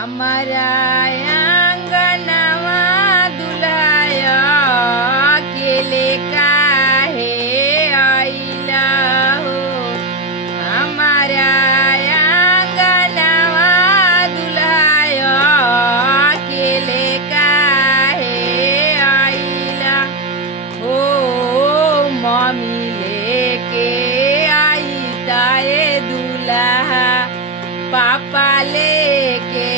हमारा आंगनवा दुल्हा अकेले काहे आइला हो। हमारा आंगनवा दुल्हा अकेले काहे आइला हो। मम्मी लेके आई ताए दूल्हा, पापा लेके